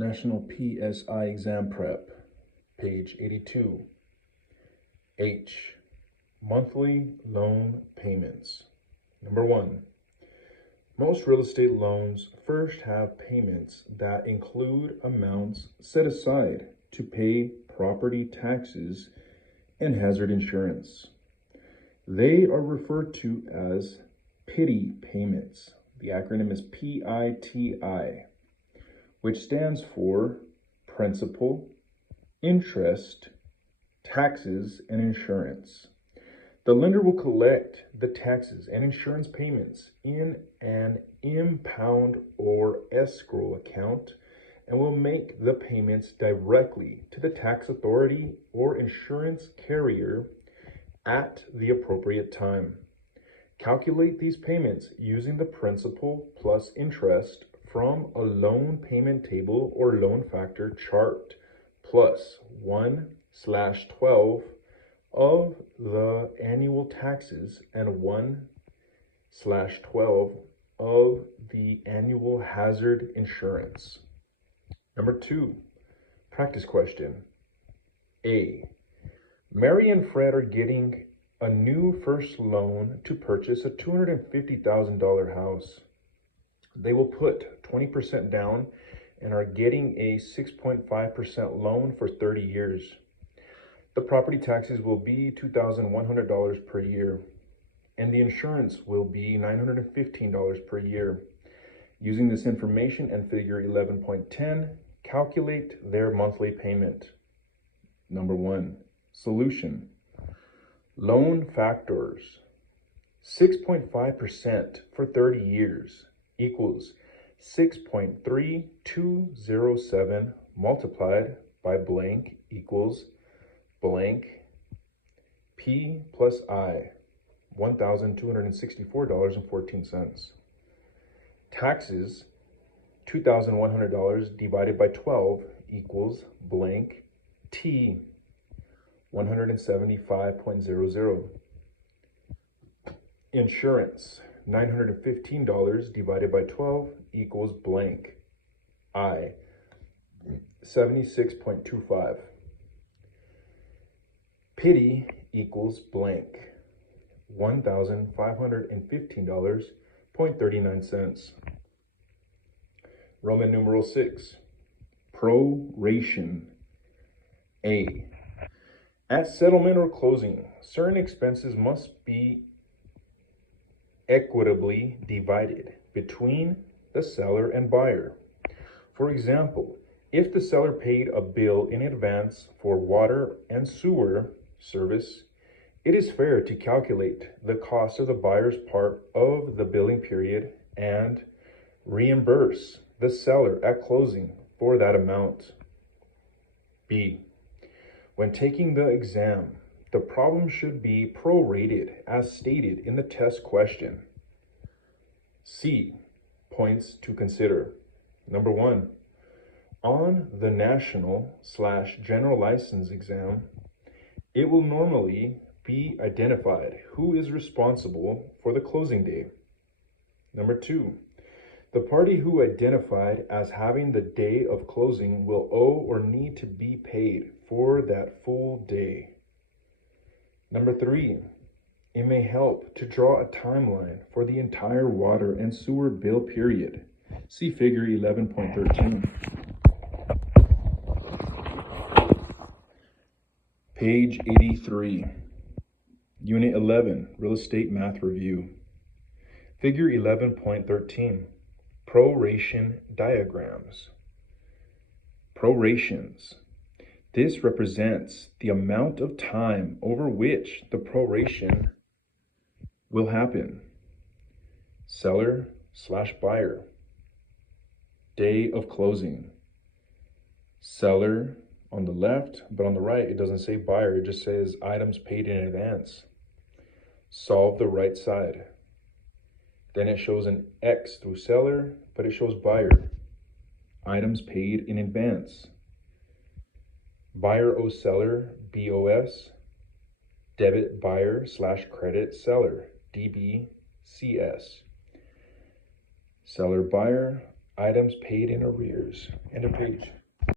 National PSI Exam Prep, page 82. H. Monthly loan payments. Number 1. Most real estate loans first have payments that include amounts set aside to pay property taxes and hazard insurance. They are referred to as PITI payments. The acronym is PITI, which stands for principal, interest, taxes, and insurance. The lender will collect the taxes and insurance payments in an impound or escrow account and will make the payments directly to the tax authority or insurance carrier at the appropriate time. Calculate these payments using the principal plus interest from a loan payment table or loan factor chart plus 1/12 of the annual taxes and 1/12 of the annual hazard insurance. Number 2, practice question. A. Mary and Fred are getting a new first loan to purchase a $250,000 house. They will put 20% down and are getting a 6.5% loan for 30 years. The property taxes will be $2,100 per year, and the insurance will be $915 per year. Using this information and figure 11.10, calculate their monthly payment. Number 1, solution. Loan factors. 6.5% for 30 years equals 6.3207 multiplied by blank equals blank. P plus I, $1,264.14. Taxes, $2,100 divided by 12 equals blank. T, 175.00. Insurance, $915 divided by 12 equals blank. I, 76.25. PITI equals blank, $1,515.39. Roman numeral 6, proration. A. At settlement or closing, certain expenses must be equitably divided between the seller and buyer. For example, if the seller paid a bill in advance for water and sewer service, it is fair to calculate the cost of the buyer's part of the billing period and reimburse the seller at closing for that amount. B. When taking the exam, the problem should be prorated as stated in the test question. C. Points to consider. Number 1. On the national/general license exam, it will normally be identified who is responsible for the closing day. Number 2. The party who identified as having the day of closing will owe or need to be paid for that full day. Number 3. It may help to draw a timeline for the entire water and sewer bill period. See figure 11.13. Page 83. Unit 11, Real Estate Math Review. Figure 11.13. Proration diagrams. Prorations. This represents the amount of time over which the proration will happen. Seller/buyer. Day of closing. Seller on the left, but on the right, it doesn't say buyer, it just says items paid in advance. Solve the right side. Then it shows an X through seller, but it shows buyer. Items paid in advance. Buyer owes seller, BOS. Debit buyer/credit seller, DBCS. Seller buyer, items paid in arrears. End of page.